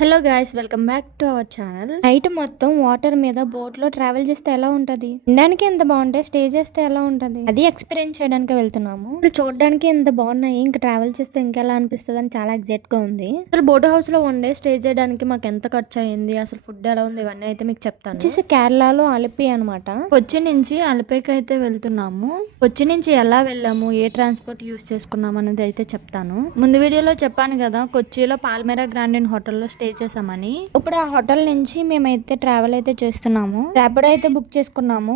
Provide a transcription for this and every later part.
Hello guys, welcome back to our channel. Night మొత్తం water మీద boat లో travel చేస్తే ఎలా ఉంటది, తినడానికి ఎంత బాగుంటే స్టే చేస్తే ఎలా ఉంటది, అది ఎక్స్పీరియన్స్ చేయడానికి వెళ్తున్నాము. ఇప్పుడు చూడడానికి ఎంత బాగున్నాయి, ఇంకా ట్రావెల్ చేస్తే ఇంకెలా అనిపిస్తుంది అని చాలా ఎగ్జైట్ గా ఉంది. అసలు బోట్ హౌస్ లో వన్ డే స్టే చేయడానికి మాకు ఎంత ఖర్చు అయింది, అసలు ఫుడ్ ఎలా ఉంది, ఇవన్నీ అయితే మీకు చెప్తాను. వచ్చేసి కేరళలో అలిపి అనమాట. కొచ్చి నుంచి అలిపికి అయితే వెళ్తున్నాము. కొచ్చి నుంచి ఎలా వెళ్ళాము, ఏ ట్రాన్స్పోర్ట్ యూస్ చేసుకున్నాము అనేది అయితే చెప్తాను. ముందు వీడియోలో చెప్పాను కదా, కొచ్చిలో పాల్మేరా గ్రాండ్ హోటల్లో స్టే చేసామని. ఇప్పుడు ఆ హోటల్ నుంచి మేమైతే ట్రావెల్ అయితే చేస్తున్నాము. ర్యాపిడో అయితే బుక్ చేసుకున్నాము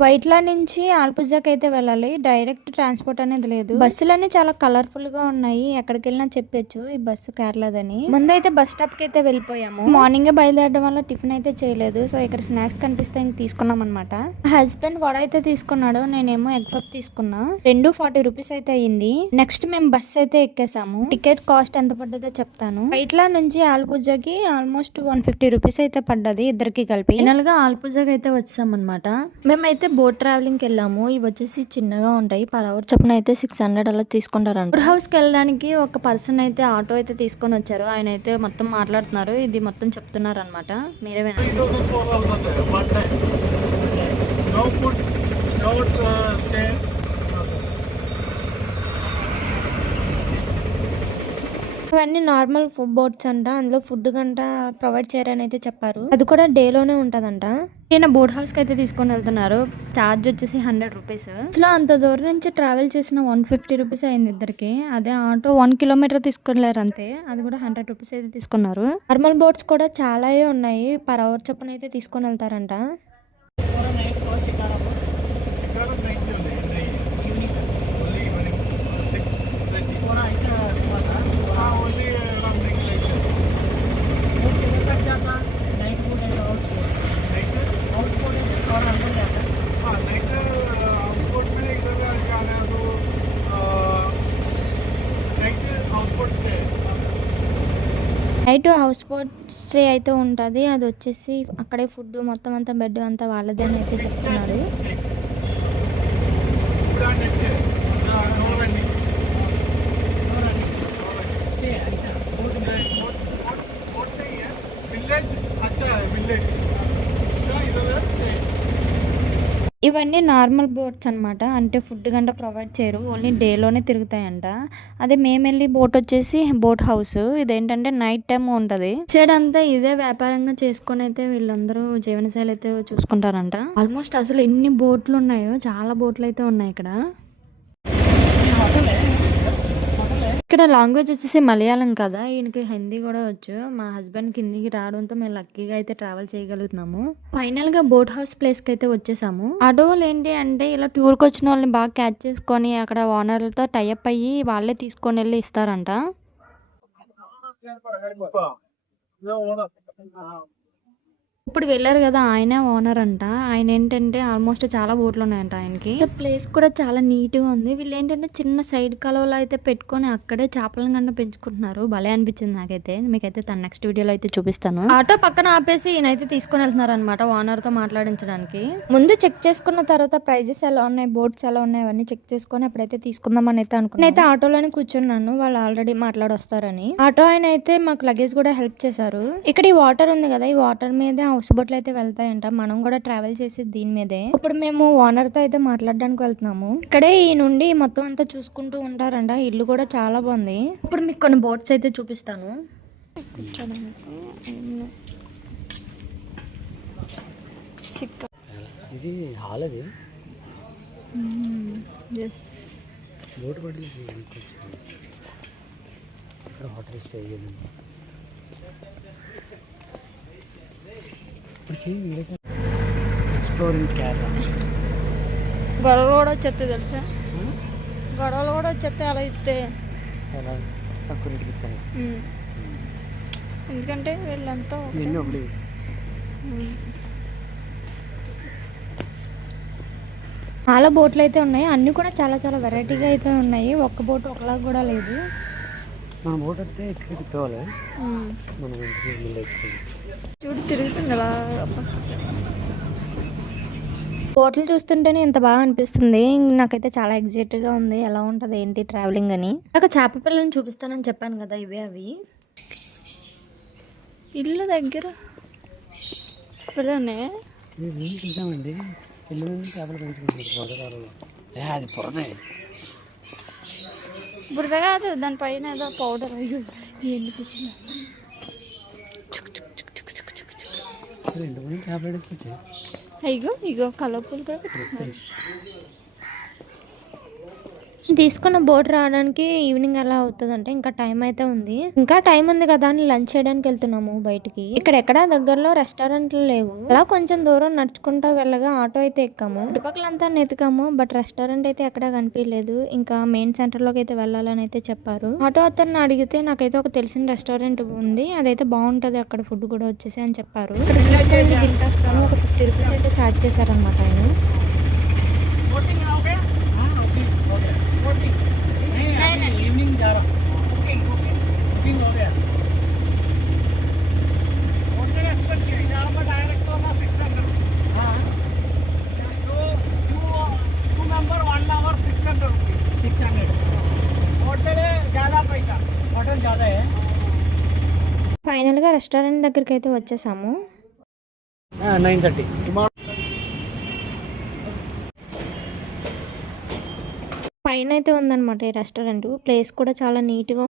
వైట్లా నుంచి ఆల్పుజాకి అయితే వెళ్ళాలి. డైరెక్ట్ ట్రాన్స్పోర్ట్ అనేది లేదు. బస్సులన్నీ చాలా కలర్ఫుల్ గా ఉన్నాయి, ఎక్కడికి వెళ్ళినా చెప్పొచ్చు ఈ బస్సు కేరళదని. ముందైతే బస్ స్టాప్ కి అయితే వెళ్ళిపోయాము. మార్నింగ్ బయలుదేరడం వల్ల టిఫిన్ అయితే చేయలేదు, సో ఇక్కడ స్నాక్స్ కనిపిస్తే ఇంక తీసుకున్నాం అనమాట. హస్బెండ్ వడ అయితే తీసుకున్నాడు, నేనేమో ఎగ్ పఫ్ తీసుకున్నా. 40 రూపీస్ అయితే అయ్యింది. నెక్స్ట్ మేము బస్ అయితే ఎక్కేసాము. టికెట్ కాస్ట్ ఎంత పడ్డదో చెప్తాను. వైట్లా నుంచి ఆల్పుజాకి ఆల్మోస్ట్ 150 రూపీస్ అయితే పడ్డది ఇద్దరికి కలిపి. ఫైనల్ గా ఆల్పుజాకి అయితే వచ్చాం అనమాట. మేమైతే బోట్ ట్రావెలింగ్ కి వెళ్ళాము. ఇవి వచ్చేసి చిన్నగా ఉంటాయి, పర్ అవర్ చొప్పున అయితే 600 అలా తీసుకుంటారంట. బోట్ హౌస్ కి వెళ్ళడానికి ఒక పర్సన్ అయితే ఆటో అయితే తీసుకొని వచ్చారు. ఆయన అయితే మొత్తం మాట్లాడుతున్నారు, ఇది మొత్తం చెప్తున్నారు అనమాట. మీరే వినండి. ఇవన్నీ నార్మల్ బోట్స్ అంట, అందులో ఫుడ్ గంట ప్రొవైడ్ చేయరని అయితే చెప్పారు. అది కూడా డే లోనే ఉంటదంట. ఈయన బోట్ హౌస్ కి అయితే తీసుకొని వెళ్తున్నారు. చార్జ్ వచ్చేసి 100 రూపీస్. అసలు అంత దూరం నుంచి ట్రావెల్ చేసిన 150 రూపీస్ అయింది ఇద్దరికి. అదే ఆటో 1 కిలోమీటర్ తీసుకెళ్లారు అంతే, అది కూడా 100 రూపీస్ అయితే తీసుకున్నారు. నార్మల్ బోట్స్ కూడా చాలా ఉన్నాయి, పర్ అవర్ చొప్పున అయితే తీసుకొని వెళ్తారంట. నైట్ హౌస్ బోట్ స్టే అయితే ఉంటుంది. అది వచ్చేసి అక్కడే ఫుడ్ మొత్తం అంతా బెడ్ అంతా వాళ్ళదే అయితే చేస్తున్నారు. ఇవన్నీ నార్మల్ బోట్స్ అనమాట, అంటే ఫుడ్ గంట ప్రొవైడ్ చేయరు, ఓన్లీ డేలోనే తిరుగుతాయంట. అదే మేము వెళ్ళి బోట్ వచ్చేసి బోట్ హౌస్, ఇదేంటంటే నైట్ టైం ఉంటుంది. సైడ్ అంతా ఇదే వ్యాపారంగా చేసుకొని అయితే వీళ్ళందరూ జీవనశైలి అయితే చూసుకుంటారంట. ఆల్మోస్ట్ అసలు ఎన్ని బోట్లు ఉన్నాయో, చాలా బోట్లు అయితే ఉన్నాయి ఇక్కడ. ఇక్కడ లాంగ్వేజ్ వచ్చేసి మలయాళం కదా, ఈయనకి హిందీ కూడా వచ్చు. మా హస్బెండ్ హిందీకి రావడంతో మేము లక్కీగా అయితే ట్రావెల్ చేయగలుగుతున్నాము. ఫైనల్ గా బోట్ హౌస్ ప్లేస్ కి అయితే వచ్చేసాము. ఆటోలు ఏంటి అంటే ఇలా టూర్ కి వచ్చిన వాళ్ళని బాగా క్యాచ్ చేసుకొని అక్కడ ఓనర్లతో టైఅప్ అయ్యి వాళ్ళే తీసుకొని వెళ్ళి ఇస్తారంట. ఇప్పుడు వెళ్ళారు కదా, ఆయనే ఓనర్ అంట. ఆయన ఏంటంటే ఆల్మోస్ట్ చాలా బోట్లు ఉన్నాయంట ఆయనకి. ప్లేస్ కూడా చాలా నీట్ గా ఉంది. వీళ్ళు ఏంటంటే చిన్న సైడ్ కాలువలో అయితే పెట్టుకొని అక్కడే చేపలను కన్నా పెంచుకుంటున్నారు. భలే అనిపించింది నాకైతే. మీకైతే తన నెక్స్ట్ వీడియోలో అయితే చూపిస్తాను. ఆటో పక్కన ఆపేసి ఈయనైతే తీసుకొని వెళ్తున్నారు అనమాట ఓనర్ తో మాట్లాడించడానికి. ముందు చెక్ చేసుకున్న తర్వాత ప్రైజెస్ ఎలా ఉన్నాయి, బోట్స్ ఎలా ఉన్నాయి అవన్నీ చెక్ చేసుకొని అప్పుడైతే తీసుకుందాం అని అయితే అనుకున్నాను. అయితే ఆటోలోనే కూర్చున్నాను, వాళ్ళు ఆల్రెడీ మాట్లాడొస్తారని. ఆటో ఆయన అయితే మాకు లగేజ్ కూడా హెల్ప్ చేశారు. ఇక్కడ ఈ వాటర్ ఉంది కదా, ఈ వాటర్ మీద హౌస్ బోట్లు అయితే వెళ్తాయంట. మనం కూడా ట్రావెల్ చేసి దీని మీదే. ఇప్పుడు మేము ఓనర్ తో అయితే మాట్లాడడానికి వెళ్తున్నాము. ఇక్కడే ఈ నుండి మొత్తం అంతా చూసుకుంటూ ఉంటారంట. ఇల్లు కూడా చాలా బాగుంది. ఇప్పుడు మీకు కొన్ని బోట్స్ అయితే చూపిస్తాను. ఇది హాల్, అది హోటల్ స్టే ఎక్స్ప్లోరింగ్ కేరళ. గొడవలు కూడా వచ్చేస్తే తెలుసా, గొడవలు కూడా వచ్చేస్తే అలా ఇస్తే తక్కువ రేటుకి ఇస్తాను. ఎందుకంటే వీళ్ళంతా చాలా బోట్లు అయితే ఉన్నాయి, అన్ని కూడా చాలా చాలా వెరైటీగా అయితే ఉన్నాయి. ఒక్క బోట్ ఒకలా కూడా లేదు. మన బోట్ వస్తే ఎక్కిపోవాలి, మనం చూడు తిరుగుతుంది అలా. బోట్లు చూస్తుంటేనే ఎంత బాగా అనిపిస్తుంది. నాకైతే చాలా ఎగ్జైట్ గా ఉంది, ఎలా ఉంటది ఏంటి ట్రావెలింగ్ అని. నాకు చేప పిల్లల్ని చూపిస్తానని చెప్పాను కదా, ఇవే అవి. ఇల్లు దగ్గర ఇక్కడనే మేము చూసామండి ఇల్లు ముందు చేపలు పెంచుకుంటున్నారు పొరదారులో. అది పొరదే. బురద కాదు, దానిపైన ఏదో పౌడర్. అయ్యో ఎందుకు వచ్చిన రెండు మంది చేపలు వేసుకొచ్చాయి. అయ్యో ఇగో కలర్ఫుల్ కూడా పెట్టిస్తున్నారు. తీసుకున్న బోట్ రావడానికి ఈవినింగ్ ఎలా అవుతుంది అంటే ఇంకా టైం అయితే ఉంది. ఇంకా టైం ఉంది కదా అని లంచ్ చేయడానికి వెళ్తున్నాము బయటికి. ఇక్కడ ఎక్కడ దగ్గరలో రెస్టారెంట్లు లేవు. అలా కొంచెం దూరం నడుచుకుంటా వెళ్ళగా ఆటో అయితే ఎక్కాము. చుట్టుపక్కలంతా నెతికాము, బట్ రెస్టారెంట్ అయితే ఎక్కడా కనిపించలేదు. ఇంకా మెయిన్ సెంటర్ లోకి అయితే వెళ్ళాలని అయితే చెప్పారు. ఆటో అతన్ని అడిగితే నాకైతే ఒక తెలిసిన రెస్టారెంట్ ఉంది, అదైతే బాగుంటది, అక్కడ ఫుడ్ కూడా వచ్చేసి అని చెప్పారు. ఇక్కడ తీసుకెళ్ళి దింపేస్తాను, ఒక 50 రూపీస్ అయితే ఛార్జ్ చేశారనమాట ఆయన. इवनिंग जा रहा हूँ. कुकिंग हो गया. होटल एक्सपेक्ट किया यहाँ पर डायरेक्ट तो ना 600. हाँ. Two member 1 hour 600 rupees. 600. Hotel है ज़्यादा पैसा. होटल ज़्यादा है. ఫైనల్ గా రెస్టారెంట్ దగ్గరికి అయితే వచ్చేసాము. 9:30. పైన అయితే ఉందన్నమాట ఈ రెస్టారెంట్. ప్లేస్ కూడా చాలా నీట్ గా